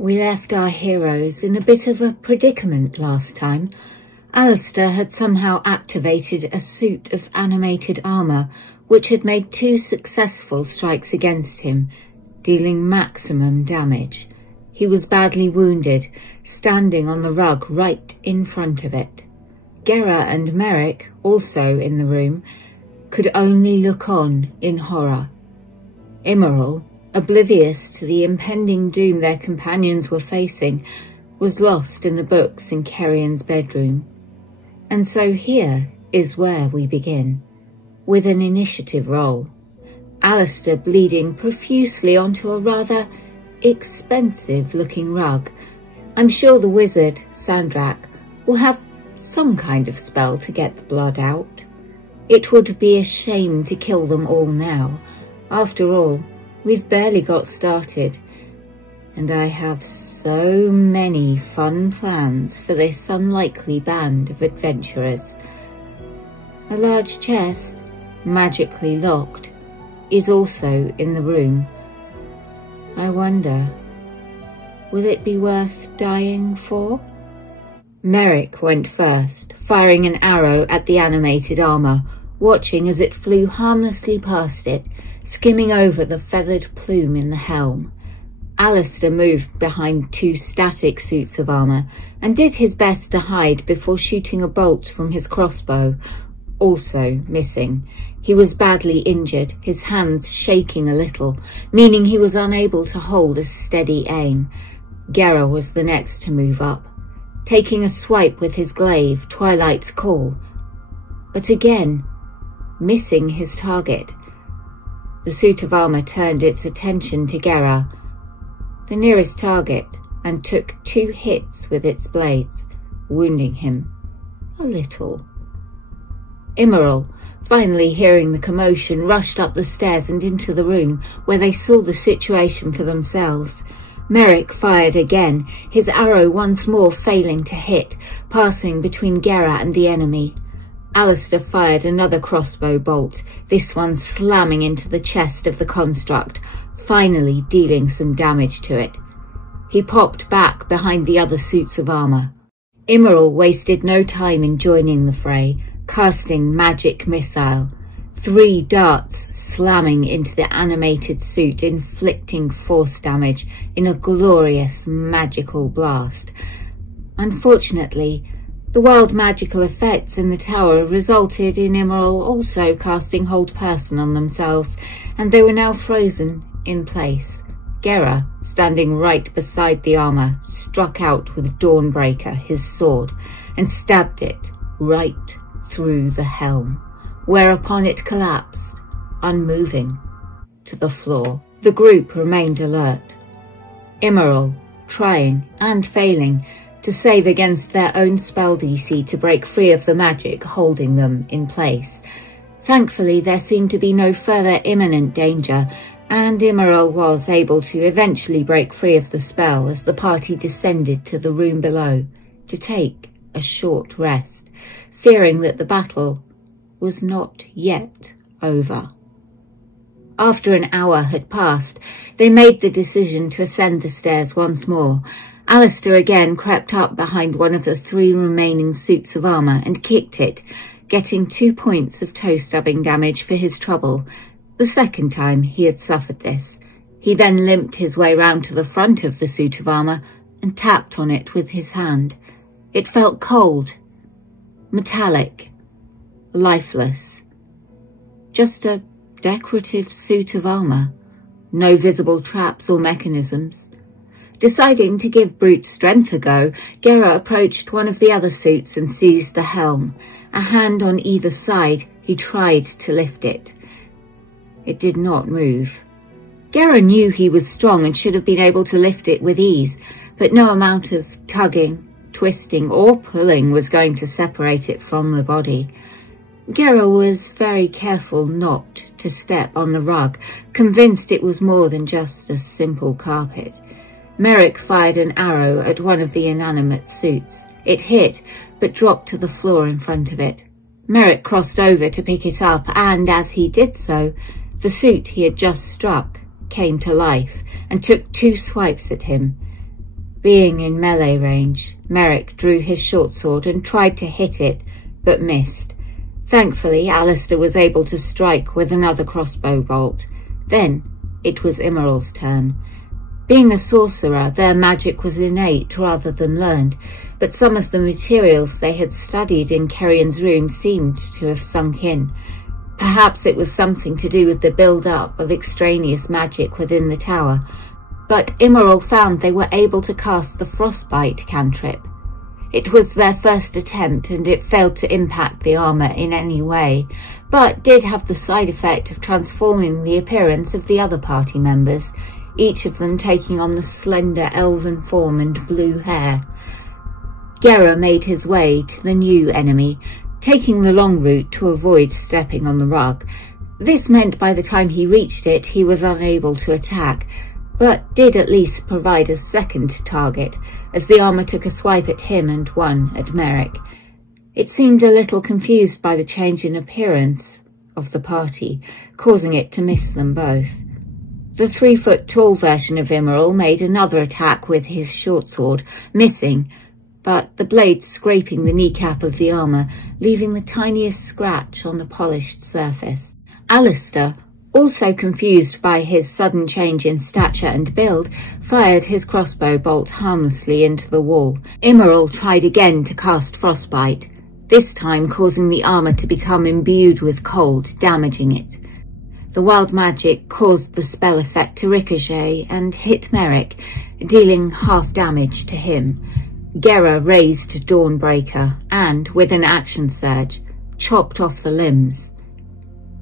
We left our heroes in a bit of a predicament last time. Alistair had somehow activated a suit of animated armour, which had made 2 successful strikes against him, dealing maximum damage. He was badly wounded, standing on the rug right in front of it. Gera and Merrick, also in the room, could only look on in horror. Immoral, oblivious to the impending doom their companions were facing, was lost in the books in Kerrian's bedroom. And so here is where we begin, with an initiative roll. Alistair bleeding profusely onto a rather expensive-looking rug. I'm sure the wizard, Sandrak, will have some kind of spell to get the blood out. It would be a shame to kill them all now. After all, we've barely got started, and I have so many fun plans for this unlikely band of adventurers. A large chest, magically locked, is also in the room. I wonder, will it be worth dying for? Merrick went first, firing an arrow at the animated armour, watching as it flew harmlessly past it, skimming over the feathered plume in the helm. Alistair moved behind 2 static suits of armour and did his best to hide before shooting a bolt from his crossbow, also missing. He was badly injured, his hands shaking a little, meaning he was unable to hold a steady aim. Gera was the next to move up, taking a swipe with his glaive, Twilight's Call, but again, missing his target. The suit of armour turned its attention to Gera, the nearest target, and took 2 hits with its blades, wounding him a little. Immoral, finally hearing the commotion, rushed up the stairs and into the room, where they saw the situation for themselves. Merrick fired again, his arrow once more failing to hit, passing between Gera and the enemy. Alistair fired another crossbow bolt, this one slamming into the chest of the construct, finally dealing some damage to it. He popped back behind the other suits of armour. Immoral wasted no time in joining the fray, casting magic missile, 3 darts slamming into the animated suit, inflicting force damage in a glorious magical blast. Unfortunately, the wild magical effects in the tower resulted in Immoral also casting Hold Person on themselves, and they were now frozen in place. Gera, standing right beside the armour, struck out with Dawnbreaker, his sword, and stabbed it right through the helm, whereupon it collapsed, unmoving, to the floor. The group remained alert. Immoral, trying and failing to save against their own spell DC to break free of the magic holding them in place. Thankfully, there seemed to be no further imminent danger, and Immoral was able to eventually break free of the spell as the party descended to the room below to take a short rest, fearing that the battle was not yet over. After an hour had passed, they made the decision to ascend the stairs once more. Alistair again crept up behind one of the 3 remaining suits of armour and kicked it, getting 2 points of toe-stabbing damage for his trouble, the second time he had suffered this. He then limped his way round to the front of the suit of armour and tapped on it with his hand. It felt cold, metallic, lifeless. Just a decorative suit of armour, no visible traps or mechanisms. Deciding to give brute strength a go, Gera approached one of the other suits and seized the helm. A hand on either side, he tried to lift it. It did not move. Gera knew he was strong and should have been able to lift it with ease, but no amount of tugging, twisting or pulling was going to separate it from the body. Gera was very careful not to step on the rug, convinced it was more than just a simple carpet. Merrick fired an arrow at one of the inanimate suits. It hit, but dropped to the floor in front of it. Merrick crossed over to pick it up, and as he did so, the suit he had just struck came to life and took 2 swipes at him. Being in melee range, Merrick drew his short sword and tried to hit it, but missed. Thankfully, Alistair was able to strike with another crossbow bolt. Then it was Immoral's turn. Being a sorcerer, their magic was innate rather than learned, but some of the materials they had studied in Kerrian's room seemed to have sunk in. Perhaps it was something to do with the build-up of extraneous magic within the tower, but Immoral found they were able to cast the Frostbite cantrip. It was their first attempt, and it failed to impact the armour in any way, but did have the side effect of transforming the appearance of the other party members, each of them taking on the slender elven form and blue hair. Gera made his way to the new enemy, taking the long route to avoid stepping on the rug. This meant by the time he reached it, he was unable to attack, but did at least provide a second target, as the armour took a swipe at him and one at Merrick. It seemed a little confused by the change in appearance of the party, causing it to miss them both. The 3-foot-tall version of Immoral made another attack with his short sword, missing, but the blade scraping the kneecap of the armour, leaving the tiniest scratch on the polished surface. Alistair, also confused by his sudden change in stature and build, fired his crossbow bolt harmlessly into the wall. Immoral tried again to cast Frostbite, this time causing the armour to become imbued with cold, damaging it. The wild magic caused the spell effect to ricochet and hit Merrick, dealing half damage to him. Gera raised Dawnbreaker and, with an action surge, chopped off the limbs,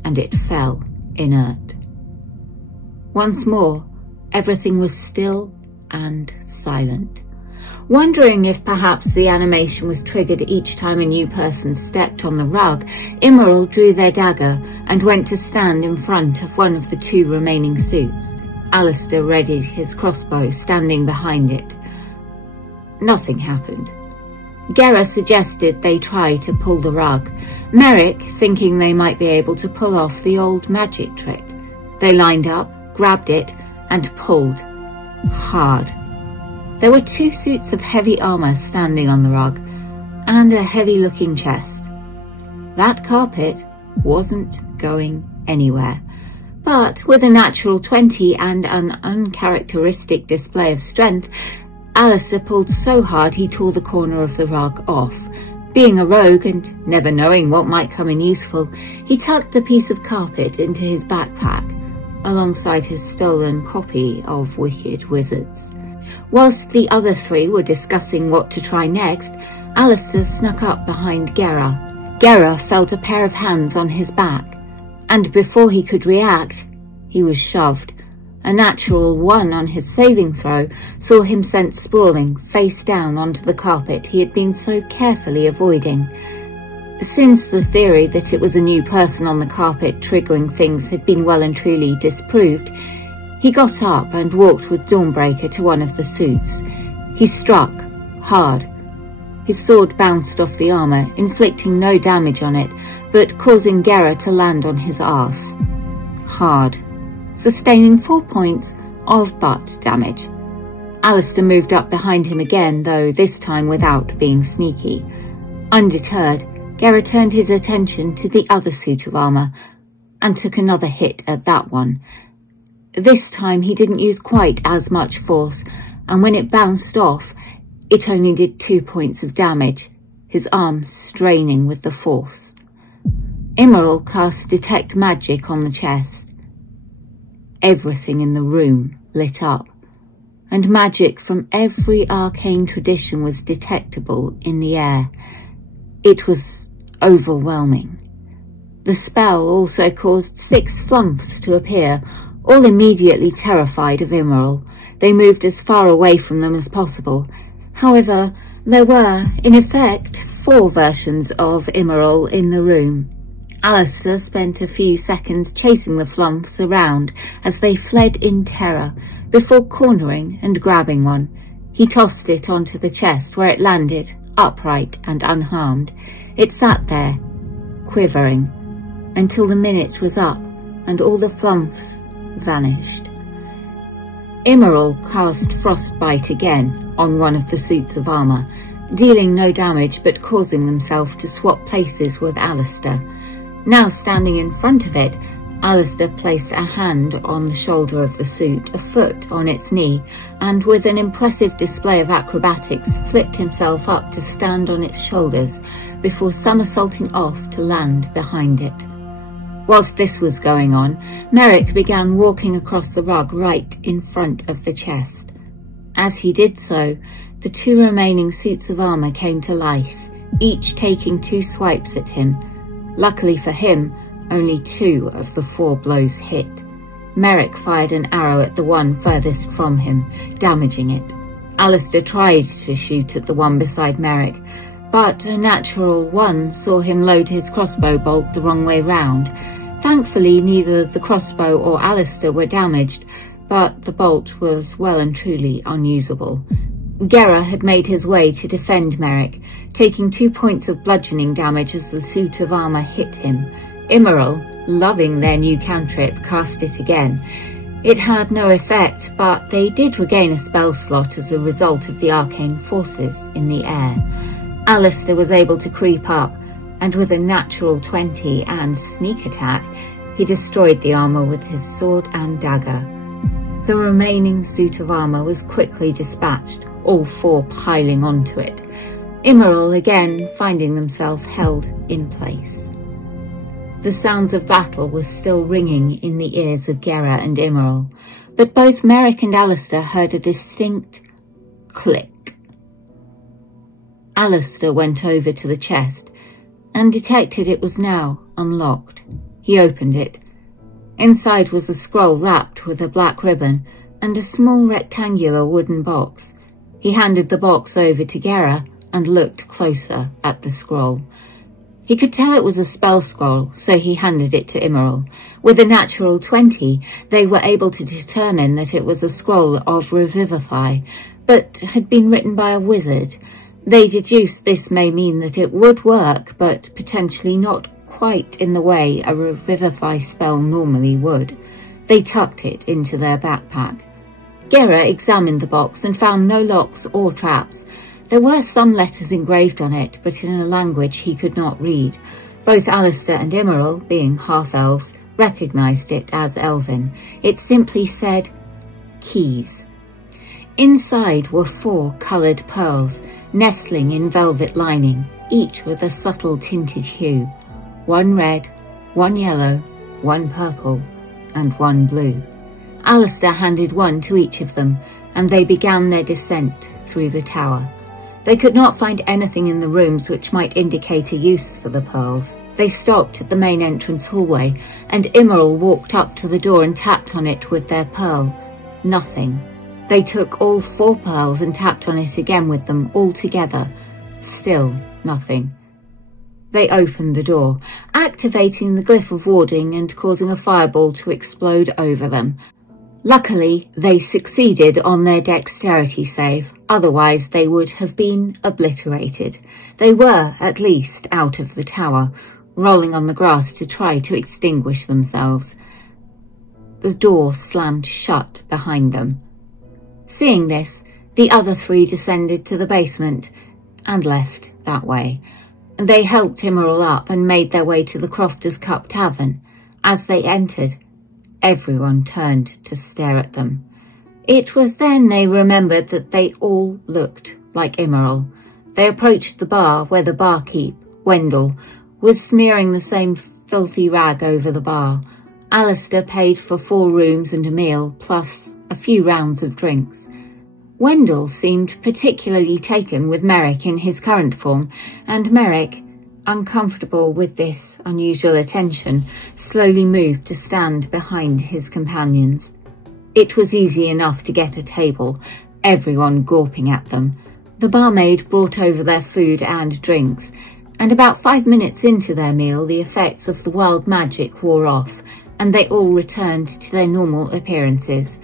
and it fell inert. Once more, everything was still and silent. Wondering if perhaps the animation was triggered each time a new person stepped on the rug, Immoral drew their dagger and went to stand in front of one of the 2 remaining suits. Alistair readied his crossbow, standing behind it. Nothing happened. Gera suggested they try to pull the rug, Merrick thinking they might be able to pull off the old magic trick. They lined up, grabbed it, and pulled. Hard. There were 2 suits of heavy armour standing on the rug, and a heavy-looking chest. That carpet wasn't going anywhere. But with a natural 20 and an uncharacteristic display of strength, Alistair pulled so hard he tore the corner of the rug off. Being a rogue and never knowing what might come in useful, he tucked the piece of carpet into his backpack, alongside his stolen copy of Wicked Wizards. Whilst the other 3 were discussing what to try next, Alistair snuck up behind Gera. Gera felt a pair of hands on his back, and before he could react, he was shoved. A natural 1 on his saving throw saw him sent sprawling face down onto the carpet he had been so carefully avoiding. Since the theory that it was a new person on the carpet triggering things had been well and truly disproved, he got up and walked with Dawnbreaker to one of the suits. He struck, hard. His sword bounced off the armour, inflicting no damage on it, but causing Gera to land on his arse. Hard. Sustaining 4 points of butt damage. Alistair moved up behind him again, though this time without being sneaky. Undeterred, Gera turned his attention to the other suit of armour, and took another hit at that one. This time he didn't use quite as much force, and when it bounced off, it only did 2 points of damage, his arm straining with the force. Immoral cast Detect Magic on the chest. Everything in the room lit up, and magic from every arcane tradition was detectable in the air. It was overwhelming. The spell also caused 6 flumphs to appear, all immediately terrified of Immoral. They moved as far away from them as possible. However, there were, in effect, 4 versions of Immoral in the room. Alistair spent a few seconds chasing the flumphs around as they fled in terror, before cornering and grabbing one. He tossed it onto the chest, where it landed, upright and unharmed. It sat there, quivering, until the minute was up and all the flumphs vanished. Immoral cast Frostbite again on one of the suits of armour, dealing no damage but causing himself to swap places with Alistair. Now standing in front of it, Alistair placed a hand on the shoulder of the suit, a foot on its knee, and with an impressive display of acrobatics flipped himself up to stand on its shoulders before somersaulting off to land behind it. Whilst this was going on, Merrick began walking across the rug right in front of the chest. As he did so, the two remaining suits of armour came to life, each taking 2 swipes at him. Luckily for him, only 2 of the 4 blows hit. Merrick fired an arrow at the one furthest from him, damaging it. Alistair tried to shoot at the one beside Merrick, but a natural 1 saw him load his crossbow bolt the wrong way round. Thankfully, neither the crossbow or Alistair were damaged, but the bolt was well and truly unusable. Gera had made his way to defend Merrick, taking 2 points of bludgeoning damage as the suit of armour hit him. Immoral, loving their new cantrip, cast it again. It had no effect, but they did regain a spell slot as a result of the arcane forces in the air. Alistair was able to creep up, and with a natural 20 and sneak attack, he destroyed the armour with his sword and dagger. The remaining suit of armour was quickly dispatched, all 4 piling onto it. Immoral again finding themselves held in place. The sounds of battle were still ringing in the ears of Gera and Immoral, but both Merrick and Alistair heard a distinct click. Alistair went over to the chest and detected it was now unlocked. He opened it. Inside was a scroll wrapped with a black ribbon and a small rectangular wooden box. He handed the box over to Gera and looked closer at the scroll. He could tell it was a spell scroll, so he handed it to Immoral. With a natural 20, they were able to determine that it was a scroll of Revivify, but had been written by a wizard. They deduced this may mean that it would work, but potentially not quite in the way a Revivify spell normally would. They tucked it into their backpack. Gera examined the box and found no locks or traps. There were some letters engraved on it, but in a language he could not read. Both Alistair and Immoral, being half-elves, recognised it as Elven. It simply said, "Keys." Inside were 4 coloured pearls, nestling in velvet lining, each with a subtle tinted hue. 1 red, 1 yellow, 1 purple, and 1 blue. Alistair handed 1 to each of them, and they began their descent through the tower. They could not find anything in the rooms which might indicate a use for the pearls. They stopped at the main entrance hallway, and Immoral walked up to the door and tapped on it with their pearl. Nothing. They took all 4 pearls and tapped on it again with them all together. Still nothing. They opened the door, activating the glyph of warding and causing a fireball to explode over them. Luckily, they succeeded on their dexterity save, otherwise they would have been obliterated. They were, at least, out of the tower, rolling on the grass to try to extinguish themselves. The door slammed shut behind them. Seeing this, the other 3 descended to the basement and left that way. They helped Immoral up and made their way to the Crofter's Cup Tavern. As they entered, everyone turned to stare at them. It was then they remembered that they all looked like Immoral. They approached the bar where the barkeep, Wendell, was smearing the same filthy rag over the bar. Alistair paid for 4 rooms and a meal, plus a few rounds of drinks. Wendell seemed particularly taken with Merrick in his current form, and Merrick, uncomfortable with this unusual attention, slowly moved to stand behind his companions. It was easy enough to get a table, everyone gawping at them. The barmaid brought over their food and drinks, and about 5 minutes into their meal the effects of the wild magic wore off, and they all returned to their normal appearances.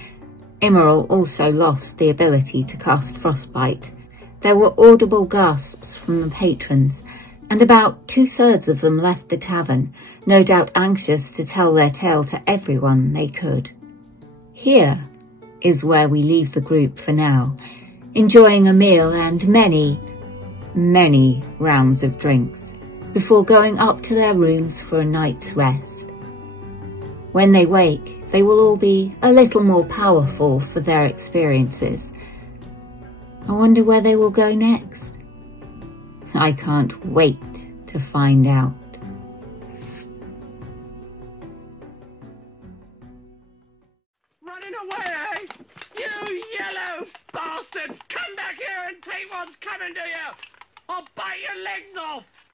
Immoral also lost the ability to cast Frostbite. There were audible gasps from the patrons, and about 2/3 of them left the tavern, no doubt anxious to tell their tale to everyone they could. Here, is where we leave the group for now, enjoying a meal and many, many rounds of drinks before going up to their rooms for a night's rest. When they wake, they will all be a little more powerful for their experiences. I wonder where they will go next. I can't wait to find out. Running away, eh? You yellow bastard! Come back here and take what's coming to you! I'll bite your legs off!